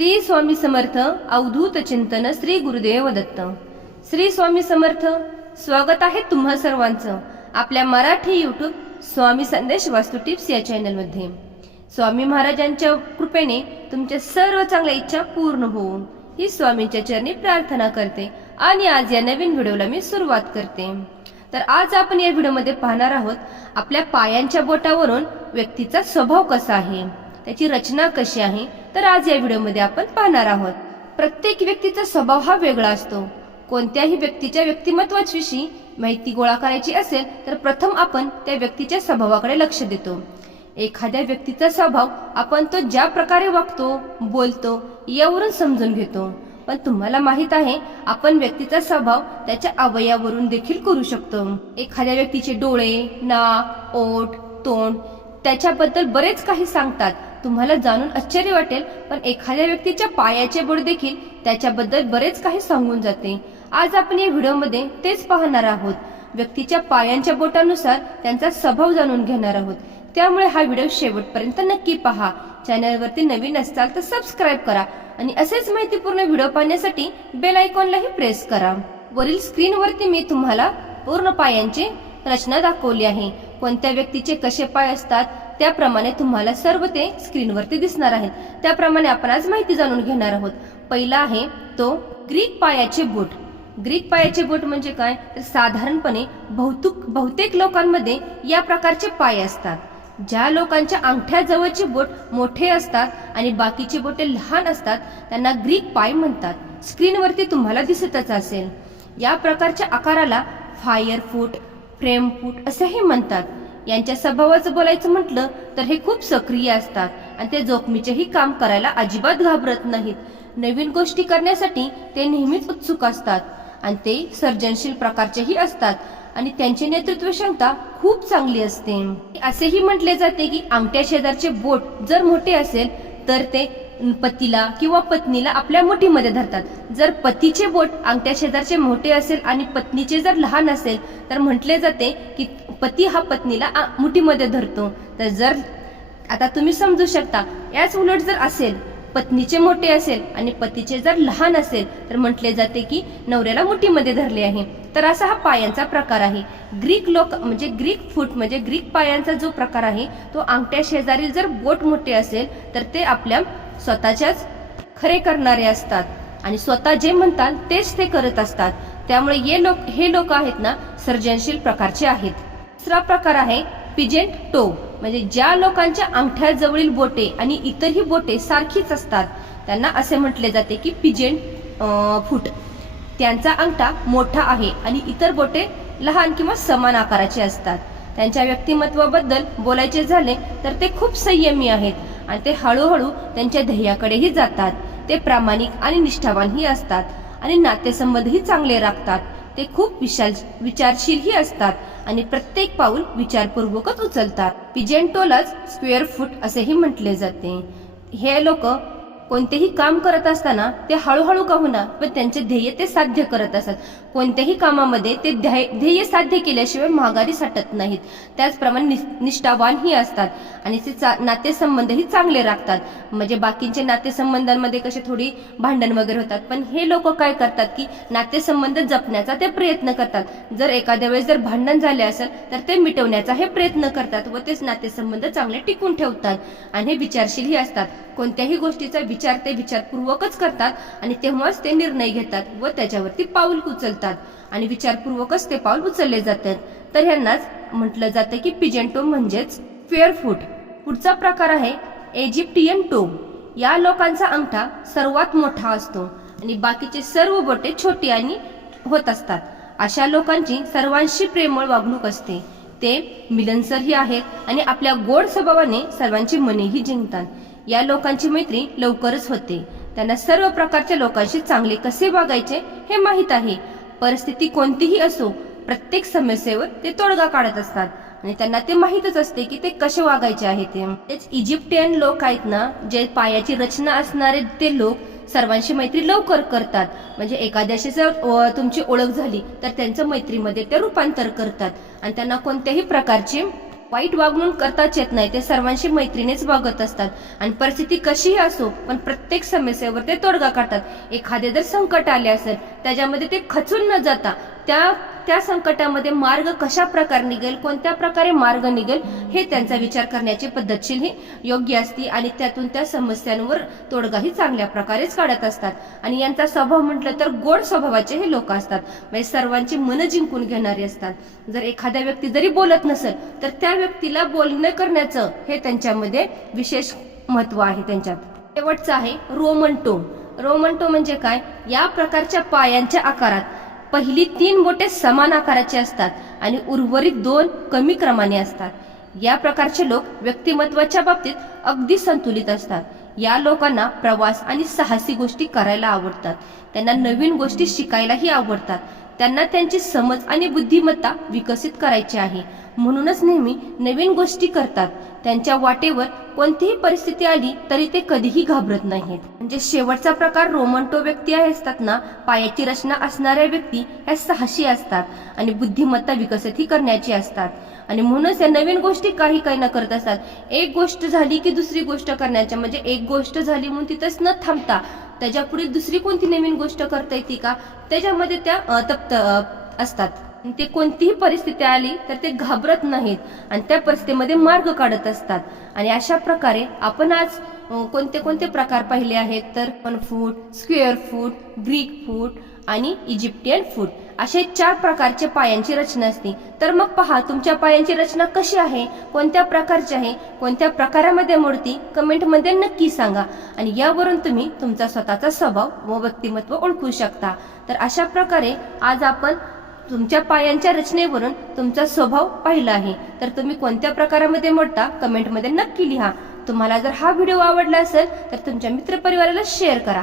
श्री स्वामी समर्थ अवधूत चिंतन श्री गुरुदेव दत्त. श्री स्वामी समर्थ स्वागत आहे तुम्हा सर्वांचं आपल्या मराठी युट्यूब स्वामी संदेश वास्तू टिप्स या चॅनलमध्ये. स्वामी महाराजांच्या कृपेने तुमच्या सर्व चांगल्या इच्छा पूर्ण होऊन ही स्वामींच्या चरणी प्रार्थना करते आणि आज या नवीन व्हिडिओला मी सुरुवात करते. तर आज आपण या व्हिडिओमध्ये पाहणार आहोत आपल्या पायांच्या बोटावरून व्यक्तीचा स्वभाव कसा आहे? त्याची रचना कशी आहे तर आज या व्हिडिओमध्ये आपण पाहणार आहोत. प्रत्येक व्यक्तीचा स्वभाव हा वेगळा असतो. कोणत्याही व्यक्तीच्या व्यक्तिमत्वाविषयी माहिती गोळा करायची असेल तर प्रथम आपण त्या व्यक्तीच्या स्वभावाकडे लक्ष देतो. एखाद्या व्यक्तीचा स्वभाव आपण तो ज्या प्रकारे वागतो बोलतो यावरून समजून घेतो. पण तुम्हाला माहीत आहे आपण व्यक्तीचा स्वभाव त्याच्या अवयावरून देखील करू शकतो. एखाद्या व्यक्तीचे डोळे नाक ओठ तोंड त्याच्याबद्दल बरेच काही सांगतात. तुम्हाला जाणून आश्चर्य वाटेल पण एखाद्या व्यक्तीच्या पायाचे बोट देखील त्याच्याबद्दल बरेच काही सांगून जाते. आज आपण या व्हिडिओमध्ये तेच पाहणार आहोत. व्यक्तीच्या पायांच्या बोटानुसार त्यांचा स्वभाव जाणून घेणार आहोत. त्यामुळे हा व्हिडिओ शेवटपर्यंत नक्की पहा. चॅनलवरती नवीन असाल तर सबस्क्राईब करा आणि असेच माहितीपूर्ण व्हिडिओ पाहण्यासाठी बेल आयकॉनलाही प्रेस करा. वरील स्क्रीनवरती मी तुम्हाला पूर्ण पायांची रचना दाखवली आहे. कोणत्या व्यक्तीचे कसे पाय असतात त्याप्रमाणे तुम्हाला सर्व ते स्क्रीनवरती दिसणार आहेत. त्याप्रमाणे आपण आज माहिती जाणून घेणार आहोत. पहिला आहे तो ग्रीक पायाचे बोट. ग्रीक पायाचे बोट म्हणजे काय? तर साधारणपणे बहुतुक बहुतेक लोकांमध्ये या प्रकारचे पाय असतात. ज्या लोकांच्या अंगठ्याजवळचे बोट मोठे असतात आणि बाकीचे बोटे लहान असतात त्यांना ग्रीक पाय म्हणतात. स्क्रीनवरती तुम्हाला दिसतच असेल. या प्रकारच्या आकाराला फायर फूट फ्रेम फूट असेही म्हणतात. यांच्या स्वभावाचं बोलायचं म्हटलं तर हे खूप सक्रिय असतात. आणि ते जोखमीचेही काम करायला अजिबात घाबरत नाहीत. नवीन गोष्टी करण्यासाठी ते नेहमीच उत्सुक असतात. आणि ते सर्जनशील प्रकारचेही असतात. आणि त्यांची नेतृत्व क्षमता खूप चांगली असते. असेही म्हटले जाते की आमट्या शेजारचे बोट जर मोठे असेल तर ते पतीला किंवा पत्नीला आपल्या मुठीमध्ये धरतात. जर पतीचे बोट अंगठ्या शेजारचे मोठे असेल आणि पत्नीचे जर लहान असेल तर म्हटले जाते की पती हा पत्नीला मुठीमध्ये धरतो. तर जर आता तुम्ही समजू शकता याच उलट जर असेल पत्नीचे मोठे असेल आणि पतीचे जर लहान असेल तर म्हटले जाते की नवऱ्याला मुठीमध्ये धरले आहे. तर असा हा पायांचा प्रकार आहे. ग्रीक लोक म्हणजे ग्रीक फूट म्हणजे ग्रीक पायांचा जो प्रकार आहे तो अंगठ्या शेजारील जर बोट मोठे असेल तर ते आपल्या स्वतःच्याच खरे करणारे असतात. आणि स्वतः जे म्हणतात तेच ते करत असतात. त्यामुळे हे लोक हे लोक आहेत ना सर्जनशील प्रकारचे आहेत. दुसरा प्रकार आहे पिजेंट टो म्हणजे ज्या लोकांच्या अंगठ्याजवळील बोटे आणि इतरही बोटे सारखीच असतात. त्यांना असे म्हटले जाते की पिजेंट फूट. त्यांचा अंगठा मोठा आहे आणि इतर बोटे लहान किंवा समान आकाराचे असतात. त्यांच्या व्यक्तिमत्वाबद्दल बोलायचे झाले तर ते खूप संयमी आहेत आणि ते हळूहळू त्यांच्या ध्येयाकडेही जातात. ते प्रामाणिक आणि निष्ठावानही असतात आणि नातेसंबंधही चांगले राखतात. ते खूप विशाल विचारशीलही असतात आणि प्रत्येक पाऊल विचारपूर्वकच उचलतात. पिजेंटोलाच स्क्वेअर फूट असेही म्हटले जाते. हे लोक कोणतेही काम करत असताना ते हळूहळू का होणार व त्यांचे ध्येय ते साध्य करत असतात कोणत्याही कामामध्ये ते ध्येय ध्येय साध्य केल्याशिवाय माघारी साठत नाहीत. त्याचप्रमाणे निष्ठावानही असतात. आणि ते चा- नातेसंबंधही चांगले राखतात. म्हणजे बाकींचे नातेसंबंधांमध्ये कसे थोडी भांडण वगैरे होतात. पण हे लोक काय करतात की नातेसंबंध जपण्याचा ते प्रयत्न करतात. जर एखाद्या वेळेस जर भांडण झाले असेल तर ते मिटवण्याचा हे प्रयत्न करतात व तेच नातेसंबंध चांगले टिकून ठेवतात. आणि हे विचारशीलही असतात. कोणत्याही गोष्टीचा विचार विचार ते विचारपूर्वकच करतात आणि तेव्हाच ते निर्णय घेतात व त्याच्यावरती पाऊल उचलतात. आणि विचारपूर्वकच ते पाऊल उचलले जातात. तर ह्यांनाच म्हटलं जातं की पिजेंटो म्हणजेच फेअर फूट पुढचा प्रकार आहे इजिप्टियन टो या लोकांचा अंगठा सर्वात मोठा असतो आणि बाकीचे सर्व बोटे छोटी आणि होत असतात. अशा लोकांची सर्वांशी प्रेमळ वागणूक असते. ते मिलनसरही आहेत आणि आपल्या गोड स्वभावाने सर्वांची मनेही जिंकतात. या लोकांची मैत्री लवकरच होते. त्यांना सर्व प्रकारच्या लोकांशी चांगले कसे वागायचे हे माहीत आहे. परिस्थिती कोणतीही असो प्रत्येक समस्येवर ते तोडगा काढत असतात आणि त्यांना ते माहीतच असते की ते कसे वागायचे आहे ते. तेच इजिप्टियन लोक आहेत ना जे पायाची रचना असणारे ते लोक सर्वांशी मैत्री लवकर करतात. म्हणजे एखाद्याशी जर तुमची ओळख झाली तर त्यांचं मैत्रीमध्ये ते रूपांतर करतात आणि त्यांना कोणत्याही प्रकारची वाईट वागणूक करताच येत नाही ते सर्वांशी मैत्रीनेच वागत असतात. आणि परिस्थिती कशीही असो पण प्रत्येक समस्येवर ते तोडगा काढतात. एखादे जर संकट आले असेल त्याच्यामध्ये ते खचून न जाता त्या त्या संकटामध्ये मार्ग कशा प्रकारे निघेल कोणत्या प्रकारे मार्ग निघेल हे त्यांचा विचार करण्याची पद्धतशील ही योग्य असते आणि त्यातून त्या समस्यांवर तोडगाही चांगल्या प्रकारेच काढत असतात. आणि यांचा स्वभाव म्हटलं तर गोड स्वभावाचे हे लोक असतात. म्हणजे सर्वांची मनं जिंकून घेणारे असतात. जर एखाद्या व्यक्ती जरी बोलत नसेल तर त्या व्यक्तीला बोलणं करण्याचं हे त्यांच्यामध्ये विशेष महत्त्व आहे त्यांच्यात. शेवटचं आहे रोमंटो रोमंटो म्हणजे काय? या प्रकारच्या पायांच्या आकारात. पहिली तीन बोटे समान आकाराची असतात आणि उर्वरित दोन कमी क्रमाने असतात. या प्रकारचे लोक व्यक्तिमत्वाच्या बाबतीत अगदी संतुलित असतात. या लोकांना प्रवास आणि साहसी गोष्टी करायला आवडतात. त्यांना नवीन गोष्टी शिकायलाही आवडतात. त्यांना त्यांची समज आणि बुद्धिमत्ता विकसित करायची आहे. म्हणूनच नेहमी नवीन गोष्टी करतात. त्यांच्या वाटेवर कोणतीही परिस्थिती आली तरी ते कधीही घाबरत नाहीत. म्हणजे शेवटचा प्रकार रोमंटो व्यक्ती आहे असतात ना पायाची रचना असणाऱ्या व्यक्ती ह्या साहसी असतात आणि बुद्धिमत्ता विकसितही करण्याची असतात. आणि म्हणूनच या नवीन गोष्टी काही काही न करत असतात. एक गोष्ट झाली की दुसरी गोष्ट करण्याच्या म्हणजे एक गोष्ट झाली म्हणून तिथंच न थांबता त्याच्या पुढे दुसरी कोणती नवीन गोष्ट करता येते का? त्याच्यामध्ये त्या तप्त असतात. ते कोणतीही परिस्थिती आली तर ते घाबरत नाहीत आणि त्या परिस्थितीमध्ये मार्ग काढत असतात. आणि अशा प्रकारे आपण आज कोणते कोणते प्रकार पाहिले आहेत? तर food square food Greek food आणि इजिप्टियन फूड. असे चार प्रकारचे पायांची रचना असते. तर मग पहा तुमच्या पायांची रचना कशी आहे? कोणत्या प्रकारची आहे? कोणत्या प्रकारामध्ये मोडती? कमेंटमध्ये नक्की सांगा. आणि यावरून तुम्ही तुमचा स्वतःचा स्वभाव व व्यक्तिमत्व ओळखू शकता. तर अशा प्रकारे आज आपण तुमच्या पायांच्या रचनेवरून तुमचा स्वभाव पाहिला आहे. तर तुम्ही कोणत्या प्रकारामध्ये मोडता? कमेंटमध्ये नक्की लिहा. तुम्हाला जर हा व्हिडिओ आवडला असेल तर तुमच्या मित्रपरिवाराला शेअर करा.